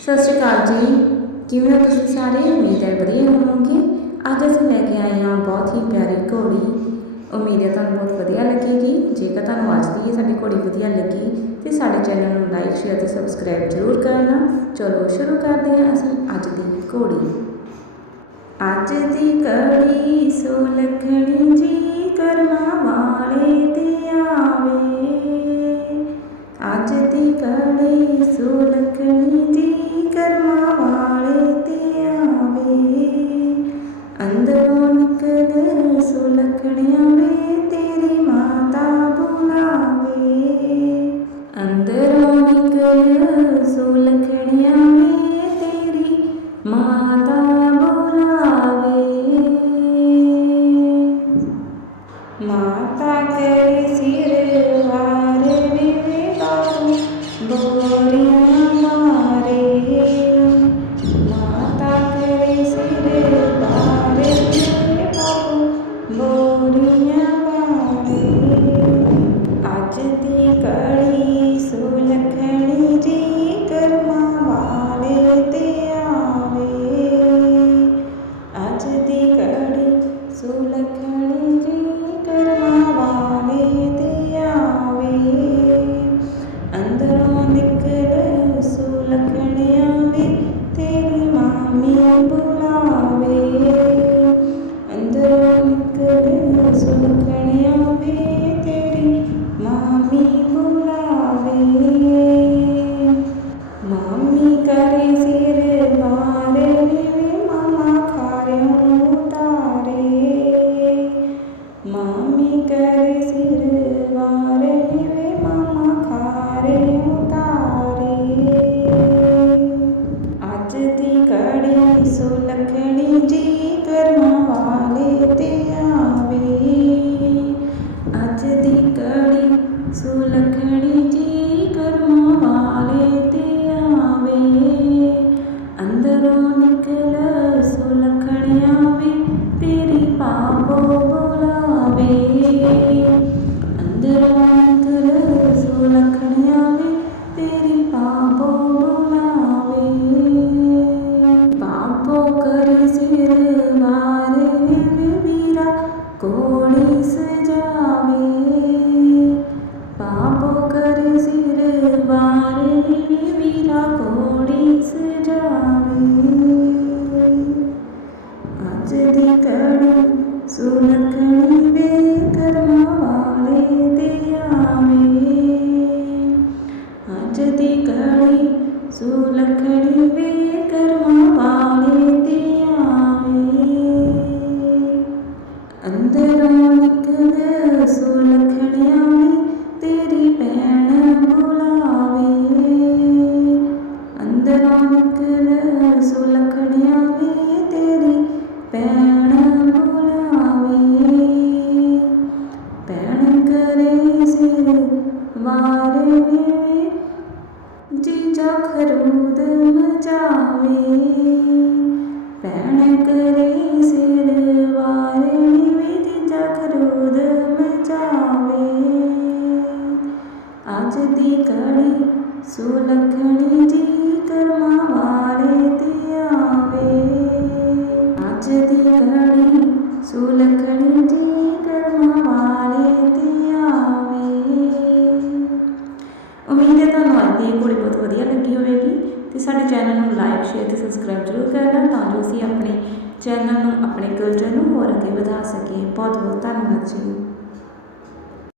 ਸਤਿ ਸ਼੍ਰੀ ਅਕਾਲ ਜੀ। ਕਿਵੇਂ ਹੋ ਤੁਸੀਂ ਸਾਰੇ? ਉਮੀਦ ਹੈ ਵਧੀਆ ਹੋਵੋਗੇ। ਅੱਜ ਅਸੀਂ ਲੈ ਕੇ ਆਏ ਹਾਂ ਬਹੁਤ ਹੀ ਪਿਆਰੀ ਘੋੜੀ। ਉਮੀਦ ਹੈ ਤੁਹਾਨੂੰ ਬਹੁਤ ਵਧੀਆ ਲੱਗੇਗੀ। ਜੇਕਰ ਤੁਹਾਨੂੰ ਅੱਜ ਦੀ ਇਹ ਸਾਡੀ ਘੋੜੀ ਵਧੀਆ ਲੱਗੀ, ਤੇ ਸਾਡੇ ਚੈਨਲ ਨੂੰ ਲਾਈਕ ਸ਼ੇਅਰ ਤੇ ਸਬਸਕ੍ਰਾਈਬ ਜ਼ਰੂਰ ਕਰਨਾ। ਚਲੋ ਸ਼ੁਰੂ ਕਰਦੇ ਹਾਂ ਅਸੀਂ ਅੱਜ ਦੀ ਘੋੜੀ। ਅੱਜ ਦੀ ਘੜੀ ਸੋ ਲਖਣੀ ਜੀ ਕਰਮਾ ਵਾਲੇ ਤੇ ਆਵੇ। ਅੱਜ ਦੀ ਘੜੀ ਸੋ ਲਖਣੀ ਜੀ ਕਰਮਾਂ ਵਾਲੇ ਤੇ ਆਵੇ। ਅੰਦਰੋਂ ਨਿਕਲ ਸੋ ਵੇ ਤੇਰੀ ਮਾਤਾ ਬੁਲਾਵੇ। ਅੰਦਰੋਂ ਨਿਕਲ ਸੋ ਲਖਣੀਆਂ ਵੇ ਤੇਰੀ ਮਾਤਾ ोडी सजावे पापोगर सिरवा मीरा बे कर्मा वाले की सुली वेकर्मा अजदी की बे कर्मा ਅੰਦਰੋਂ ਨਿਕਲ ਸੁਲਖਣਿਆਂ ਵੇ ਤੇਰੀ, ਭੈਣ ਬੁਲਾਵੇ ਭੈਣ ਕਰੇ ਸਿਰ ਵਾਰੇ ਵੇ ਜੀਜਾ ਖਰੂਦ ਮਚਾਵੇ ਭੈਣ ਕਰੇ ਸਿਰ ਵਾਰੇ ਵੇ ਜੀਜਾ ਖਰੂਦ ਮਚਾਵੇ ਅੱਜ ਦੀ ਘੜੀ ਸੁਲਖਣੀ ਜੀ ਕਰਮਾਂ ਵਾਲੇ ਤੇ ਆਵੇ ਅੱਜ ਦੀ ਕੜੀ ਸੁਲਖਣੀ ਜੀ ਕਰਮਾਂ ਵਾਲੇ ਤੇ ਆਵੇ ਉਮੀਦ ਹੈ ਤੁਹਾਨੂੰ ਅੱਜ ਦੀ ਇਹ ਘੋੜੀ ਬਹੁਤ ਵਧੀਆ ਲੱਗੀ ਹੋਵੇਗੀ ਤੇ ਸਾਡੇ ਚੈਨਲ ਨੂੰ ਲਾਈਕ, ਸ਼ੇਅਰ ਤੇ ਸਬਸਕ੍ਰਾਈਬ ਜ਼ਰੂਰ ਕਰਨਾ ਤਾਂ ਜੋ ਅਸੀਂ ਆਪਣੇ ਚੈਨਲ ਨੂੰ, ਆਪਣੇ ਕਲਚਰ ਨੂੰ ਹੋਰ ਅੱਗੇ ਵਧਾ ਸਕੀਏ। ਬਹੁਤ ਬਹੁਤ ਧੰਨਵਾਦ ਜੀ।